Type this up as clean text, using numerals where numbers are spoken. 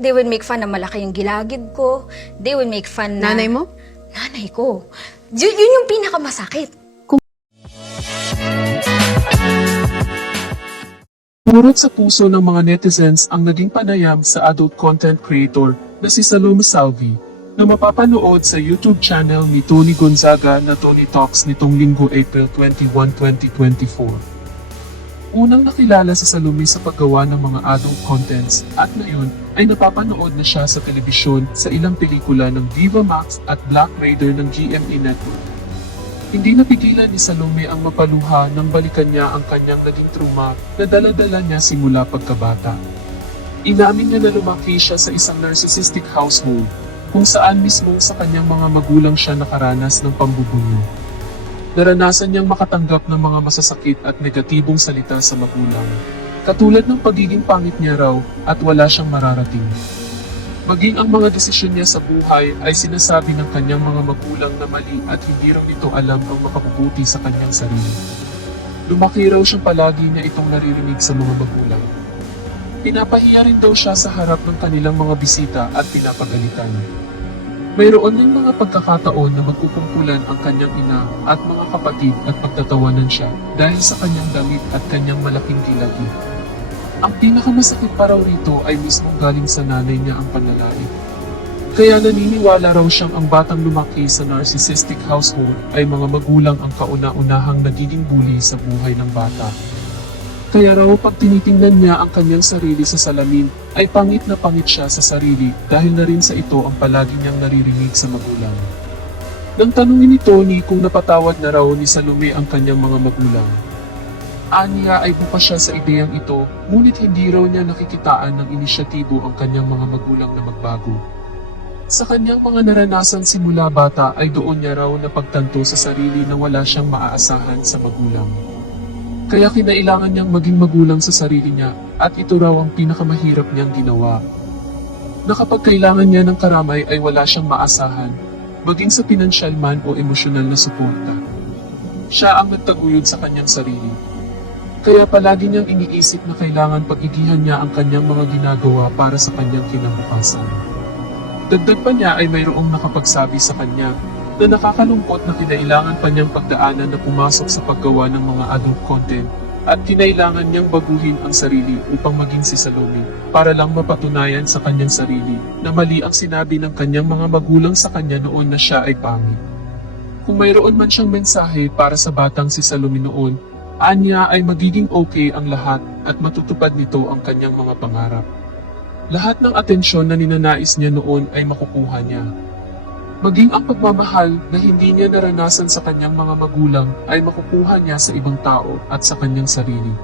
They would make fun na malaki yung gilagid ko. They would make fun na... Nanay mo? Nanay ko. Yun yung pinakamasakit. Purot sa puso ng mga netizens ang naging panayam sa adult content creator na si Salome Salvi na mapapanood sa YouTube channel ni Tony Gonzaga na Tony Talks nitong linggo April 21, 2024. Unang nakilala si Salome sa paggawa ng mga adult contents at ngayon ay napapanood na siya sa telebisyon sa ilang pelikula ng Viva Max at Black Raider ng GMA Network. Hindi napigilan ni Salome ang mapaluha nang balikan niya ang kanyang naging trauma na dala-dala niya simula pagkabata. Inamin niya na lumaki siya sa isang narcissistic household kung saan mismo sa kanyang mga magulang siya nakaranas ng pambubulyo. Naranasan niyang makatanggap ng mga masasakit at negatibong salita sa magulang, katulad ng pagiging pangit niya raw at wala siyang mararating. Maging ang mga desisyon niya sa buhay ay sinasabi ng kanyang mga magulang na mali at hindi raw ito alam ang makabubuti sa kanyang sarili. Lumaki raw siyang palagi na itong naririnig sa mga magulang. Pinapahiya rin daw siya sa harap ng kanilang mga bisita at pinapagalitan. Mayroon din mga pagkakataon na magkukumpulan ang kanyang ina at mga kapatid at pagtatawanan siya dahil sa kanyang damit at kanyang malaking gilagid. Ang pinakamasakit pa raw rito ay mismong galing sa nanay niya ang panlalait. Kaya naniniwala raw siyang ang batang lumaki sa narcissistic household ay mga magulang ang kauna-unahang nagiging bully sa buhay ng bata. Kaya raw pag tinitingnan niya ang kanyang sarili sa salamin, ay pangit na pangit siya sa sarili dahil na rin sa ito ang palagi niyang naririnig sa magulang. Nang tanungin ni Tony kung napatawad na raw ni Salome ang kanyang mga magulang. Aniya ay bukas siya sa ideyang ito, ngunit hindi raw niya nakikitaan ng inisyatibo ang kanyang mga magulang na magbago. Sa kanyang mga naranasan simula bata ay doon niya raw napagtanto sa sarili na wala siyang maaasahan sa magulang. Kaya kinailangan niyang maging magulang sa sarili niya at ito raw ang pinakamahirap niyang ginawa. Na kapag kailangan niya ng karamay ay wala siyang maasahan, maging sa pinansyal man o emosyonal na suporta. Siya ang nagtaguyod sa kanyang sarili. Kaya palagi niyang iniisip na kailangan pag-igihan niya ang kanyang mga ginagawa para sa kanyang kinabukasan. Dagdag pa niya ay mayroong nakapagsabi sa kanya na nakakalungkot na kinailangan pa niyang pagdaanan na pumasok sa paggawa ng mga adult content at kinailangan niyang baguhin ang sarili upang maging si Salome para lang mapatunayan sa kanyang sarili na mali ang sinabi ng kanyang mga magulang sa kanya noon na siya ay pangit. Kung mayroon man siyang mensahe para sa batang si Salome noon, anya ay magiging okay ang lahat at matutupad nito ang kanyang mga pangarap. Lahat ng atensyon na ninanais niya noon ay makukuha niya. Maging ang pagmamahal na hindi niya naranasan sa kanyang mga magulang ay makukuha niya sa ibang tao at sa kanyang sarili.